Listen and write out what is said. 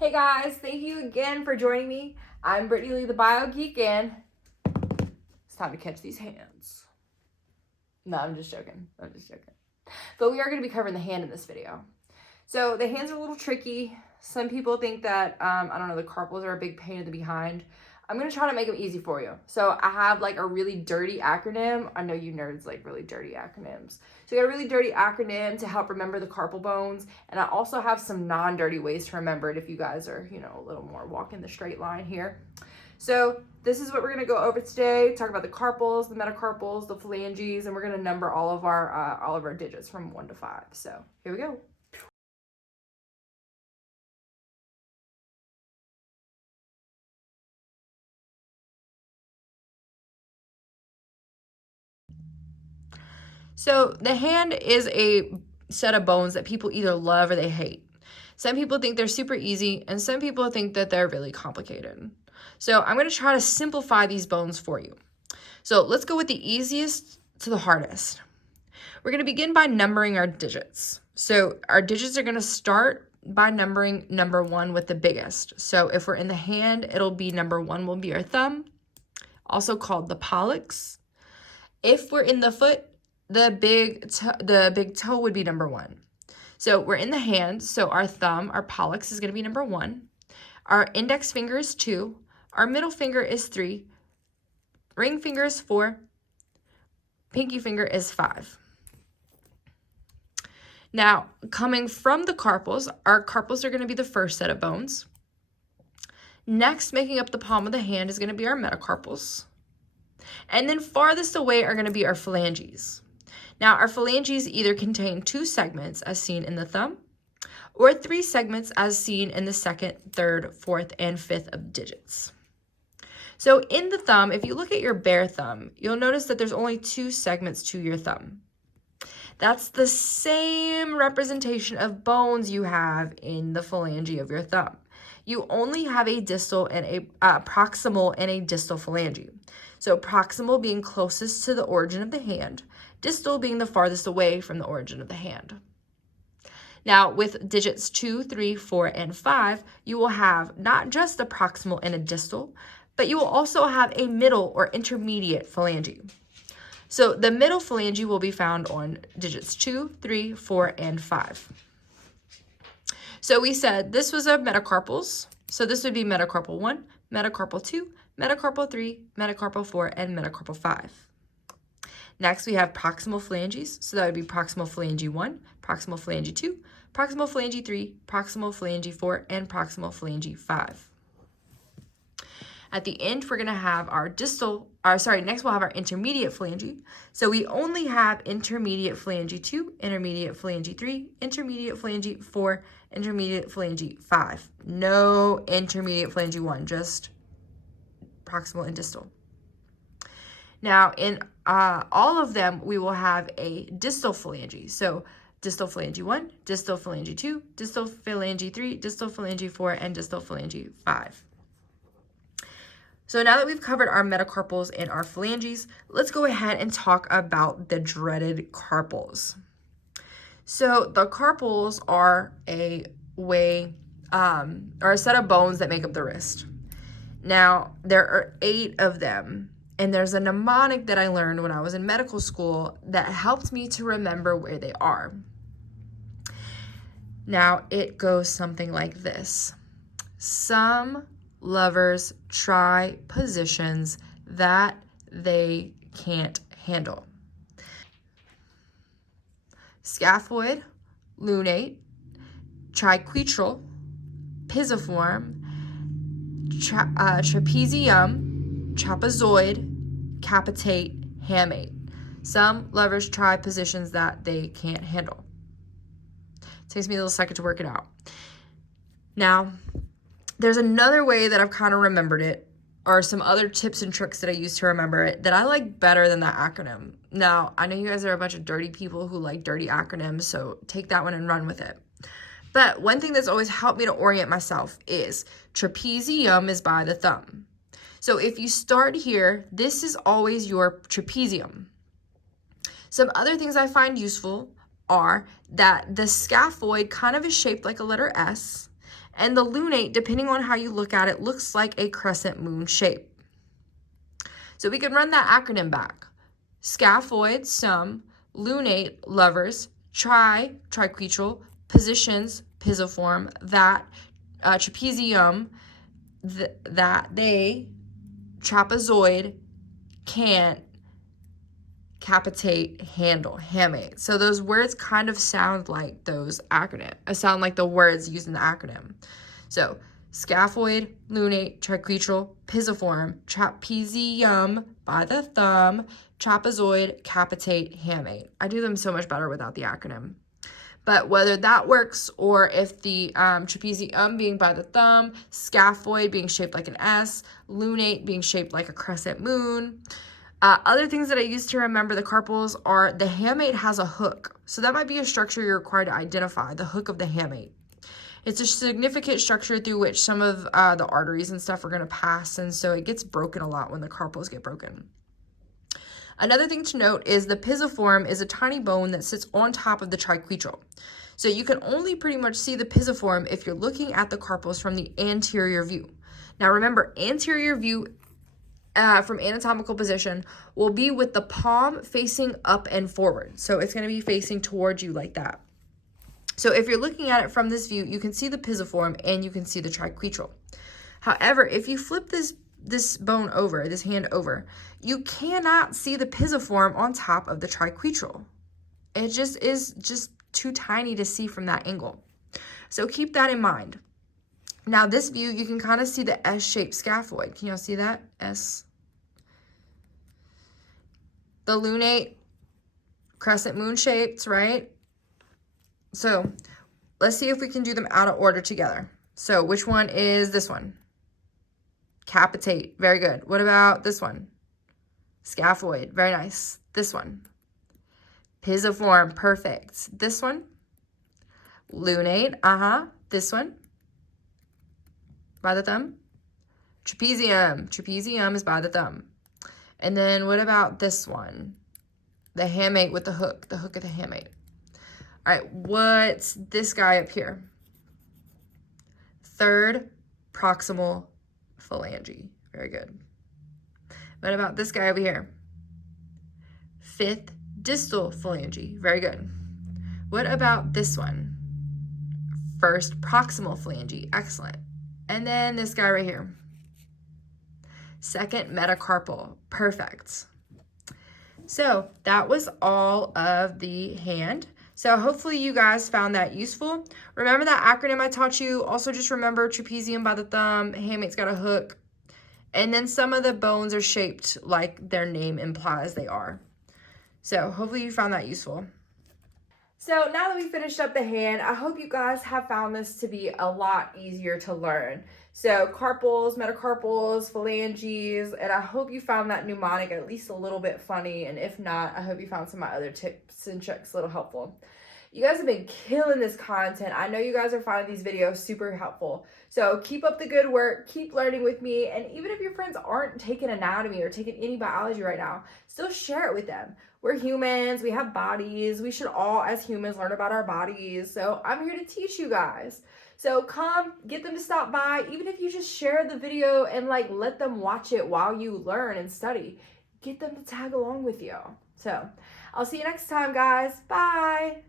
Hey guys, thank you again for joining me. I'm Brittany Lee, the Bio Geek, and it's time to catch these hands. No, I'm just joking. But we are going to be covering the hand in this video. So the hands are a little tricky. Some people think that, the carpals are a big pain in the behind. I'm going to try to make them easy for you. So I have like a really dirty acronym. I know you nerds like really dirty acronyms. So I got a really dirty acronym to help remember the carpal bones. And I also have some non-dirty ways to remember it if you guys are, a little more walking the straight line here. So this is what we're going to go over today. Talk about the carpals, the metacarpals, the phalanges, and we're going to number all of our digits from 1 to 5. So here we go. So the hand is a set of bones that people either love or they hate. Some people think they're super easy, and some people think that they're really complicated. So I'm going to try to simplify these bones for you. So let's go with the easiest to the hardest. We're going to begin by numbering our digits. So our digits are going to start by numbering number 1 with the biggest. So if we're in the hand, it'll be number 1 will be our thumb, also called the pollex. If we're in the foot, the big toe would be number 1. So we're in the hand, so our thumb, our pollex is going to be number 1. Our index finger is 2. Our middle finger is 3. Ring finger is 4. Pinky finger is 5. Now, coming from the carpals, our carpals are going to be the first set of bones. Next, making up the palm of the hand is going to be our metacarpals. And then farthest away are going to be our phalanges. Now, our phalanges either contain 2 segments as seen in the thumb, or 3 segments as seen in the 2nd, 3rd, 4th, and 5th of digits. So in the thumb, if you look at your bare thumb, you'll notice that there's only 2 segments to your thumb. That's the same representation of bones you have in the phalange of your thumb. You only have a distal and a proximal and a distal phalange. So proximal being closest to the origin of the hand, distal being the farthest away from the origin of the hand. Now with digits 2, 3, 4, and 5, you will have not just a proximal and a distal, but you will also have a middle or intermediate phalange. So the middle phalange will be found on digits 2, 3, 4, and 5. So we said this was a metacarpals. So this would be metacarpal 1, metacarpal 2, metacarpal 3, metacarpal 4, and metacarpal 5. Next, we have proximal phalanges. So that would be proximal phalange 1, proximal phalange 2, proximal phalange 3, proximal phalange 4, and proximal phalange 5. At the end, we're going to have our next we'll have our intermediate phalange. So we only have intermediate phalange 2, intermediate phalange 3, intermediate phalange 4, intermediate phalange 5. No intermediate phalange 1, just proximal and distal. Now, in all of them, we will have a distal phalange. So distal phalange 1, distal phalange 2, distal phalange 3, distal phalange 4, and distal phalange 5. So now that we've covered our metacarpals and our phalanges, let's go ahead and talk about the dreaded carpals. So the carpals are a set of bones that make up the wrist. Now, there are 8 of them, and there's a mnemonic that I learned when I was in medical school that helped me to remember where they are. Now, it goes something like this. Some lovers try positions that they can't handle. Scaphoid, lunate, triquetral, pisiform, trapezium, trapezoid, capitate, hamate. Some lovers try positions that they can't handle. It takes me a little second to work it out. Now, there's another way that I've kind of remembered it, or some other tips and tricks that I use to remember it that I like better than that acronym. Now, I know you guys are a bunch of dirty people who like dirty acronyms, so take that one and run with it. But one thing that's always helped me to orient myself is trapezium is by the thumb. So if you start here, this is always your trapezium. Some other things I find useful are that the scaphoid kind of is shaped like a letter S, And the lunate, depending on how you look at it, looks like a crescent moon shape. So we can run that acronym back. Scaphoid, some, lunate, lovers, triquetral, positions, pisiform, that, trapezium, that, they, trapezoid, can't, capitate, handle, hamate. So those words kind of sound like those acronyms. Sound like the words used in the acronym. So scaphoid, lunate, triquetral, pisiform, trapezium by the thumb, trapezoid, capitate, hamate. I do them so much better without the acronym. But whether that works, or if the trapezium being by the thumb, scaphoid being shaped like an S, lunate being shaped like a crescent moon. Other things that I use to remember the carpals are the hamate has a hook. So that might be a structure you're required to identify, the hook of the hamate. It's a significant structure through which some of the arteries and stuff are going to pass, and so it gets broken a lot when the carpals get broken. Another thing to note is the pisiform is a tiny bone that sits on top of the triquetral. So you can only pretty much see the pisiform if you're looking at the carpals from the anterior view. Now remember, anterior view from anatomical position will be with the palm facing up and forward. So it's going to be facing towards you like that. So if you're looking at it from this view, you can see the pisiform and you can see the triquetral. However, if you flip this bone over, this hand over, you cannot see the pisiform on top of the triquetral. It just is too tiny to see from that angle. So keep that in mind. Now this view, you can kind of see the S-shaped scaphoid. Can y'all see that? S. The lunate, crescent moon shaped, right? So let's see if we can do them out of order together. So which one is this one? Capitate, very good. What about this one? Scaphoid, very nice. This one. Pisiform, perfect. This one. Lunate, this one. By the thumb. Trapezium is by the thumb. And then what about this one? The hamate with the hook of the hamate. All right, what's this guy up here? Third proximal phalange. Very good. What about this guy over here? Fifth distal phalange. Very good. What about this one? First proximal phalange. Excellent. And then this guy right here. Second metacarpal. Perfect. So that was all of the hand. So hopefully you guys found that useful. Remember that acronym I taught you. Also just remember trapezium by the thumb, hamate's got a hook, and then some of the bones are shaped like their name implies they are. So hopefully you found that useful. So now that we finished up the hand, I hope you guys have found this to be a lot easier to learn. So carpals, metacarpals, phalanges, and I hope you found that mnemonic at least a little bit funny. And if not, I hope you found some of my other tips and tricks a little helpful. You guys have been killing this content. I know you guys are finding these videos super helpful. So keep up the good work, keep learning with me, and even if your friends aren't taking anatomy or taking any biology right now, still share it with them. We're humans, we have bodies, we should all as humans learn about our bodies. So I'm here to teach you guys. So come, get them to stop by, even if you just share the video and like let them watch it while you learn and study. Get them to tag along with you. So I'll see you next time, guys. Bye.